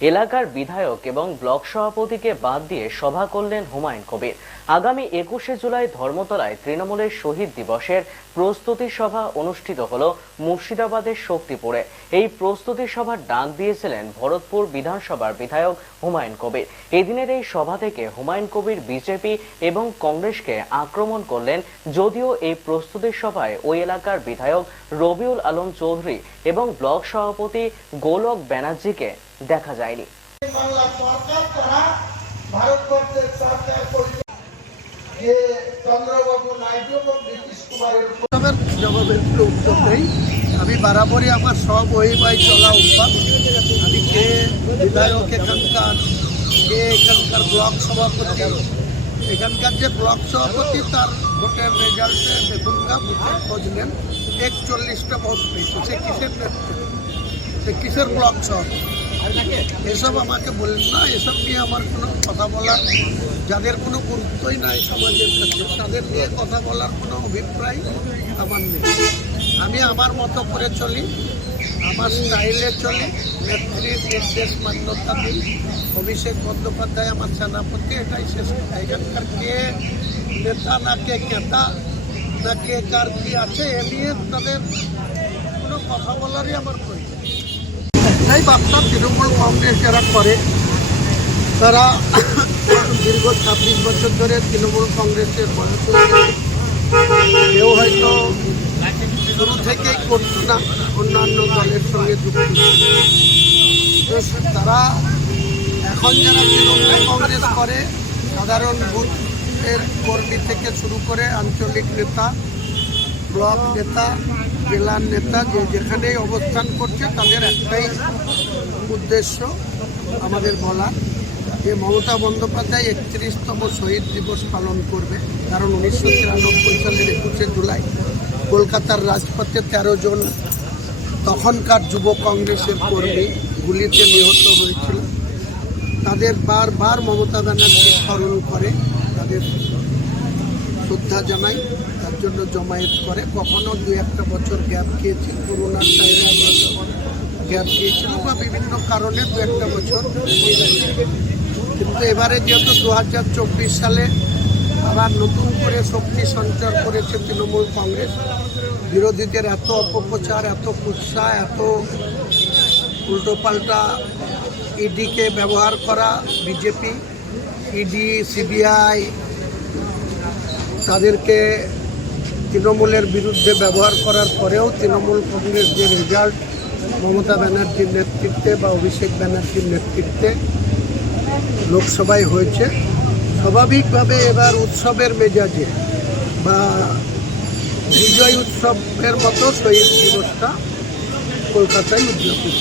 এলাকার বিধায়ক এবং ব্লক সভাপতিকে বাদ দিয়ে সভা করলেন হুমায়ুন কবির। আগামী একুশে জুলাই ধর্মতলায় তৃণমূলের শহীদ দিবসের প্রস্তুতি সভা অনুষ্ঠিত হল মুর্শিদাবাদের শক্তিপুরে। এই প্রস্তুতি সভার ডাক দিয়েছিলেন ভরতপুর বিধানসভার বিধায়ক হুমায়ুন কবির। এদিনের এই সভা থেকে হুমায়ুন কবির বিজেপি এবং কংগ্রেসকে আক্রমণ করলেন। যদিও এই প্রস্তুতি সভায় ওই এলাকার বিধায়ক রবিউল আলম চৌধুরী এবং ব্লক সভাপতি গোলক ব্যানার্জিকে দেখা যায়নি। জবাবের কোনো উত্তর নেই। আমি বরাবরই আমার সব ওই বাই চলা অভ্যাস আমি কে বিধায়ক এখানকার কে এখানকার ব্লক সভাপতি? এখানকার যে ব্লক সভাপতি তার ভোটের রেজাল্টে দেখুন না খোঁজ নেন। একচল্লিশটা ভোট পেয়েছে। সে কিসের সে কিসের ব্লক এসব আমাকে বললেন না, এসব নিয়ে আমার কোনো কথা বলার, যাদের কোনো গুরুত্বই নাই সমাজের কাছে তাদের নিয়ে কথা বলার কোনো অভিপ্রায় আমার নেই। আমি আমার মতো করে চলি, আমার স্টাইলে চলি, নেত্রীর নির্দেশ মান্যতা দিই। অভিষেক বন্দ্যোপাধ্যায় আমার সেনাপতি, এটাই শেষ এখানকার কে নেতা না কে কেতা না কে কার কি আছে, এ তাদের কোনো কথা বলারই আমার প্রয়োজন। একটাই বার্তা তৃণমূল কংগ্রেস যারা করে, তারা দীর্ঘ ছাব্বিশ বছর ধরে তৃণমূল কংগ্রেসের বয়স। কেউ হয়তো শুরু থেকেই করতো না, অন্যান্য দলের সঙ্গে যুক্ত তারা এখন যারা তৃণমূল কংগ্রেস করে, সাধারণ বুথের কর্মী থেকে শুরু করে আঞ্চলিক নেতা, ব্লক নেতা জেলার নেতা যে যেখানেই অবস্থান করছে তাদের একটাই উদ্দেশ্য আমাদের বলা যে মমতা বন্দ্যোপাধ্যায় একত্রিশতম শহীদ দিবস পালন করবে। কারণ উনিশশো তিরানব্বই সালের একুশে জুলাই কলকাতার রাজপথে তেরো জন তখনকার যুব কংগ্রেসের কর্মী গুলিতে নিহত হয়েছিল। তাদের বারবার মমতা ব্যানার্জি স্মরণ করে তাদের শ্রদ্ধা জানাই, তার জন্য জমায়েত করে। কখনো দু একটা বছর গ্যাপ খেয়েছিল করোনার টাইমে গ্যাপ খেয়েছিল বা বিভিন্ন কারণে দু একটা বছর কিন্তু এবারে যেহেতু দু হাজার চব্বিশ সালে আবার নতুন করে শক্তি সঞ্চার করেছে তৃণমূল কংগ্রেস, বিরোধীদের এত অপপ্রচার, এত কুৎসা, এত উল্টোপাল্টা ইডিকে ব্যবহার করা বিজেপি ইডি, সিবিআই তাদেরকে তৃণমূলের বিরুদ্ধে ব্যবহার করার পরেও তৃণমূল কংগ্রেস যে রেজাল্ট মমতা ব্যানার্জির নেতৃত্বে বা অভিষেক ব্যানার্জির নেতৃত্বে লোকসভায় হয়েছে, স্বাভাবিকভাবে এবার উৎসবের মেজাজে বা বিজয় উৎসবের মতো শহীদ দিবসটা কলকাতায় উদযাপিত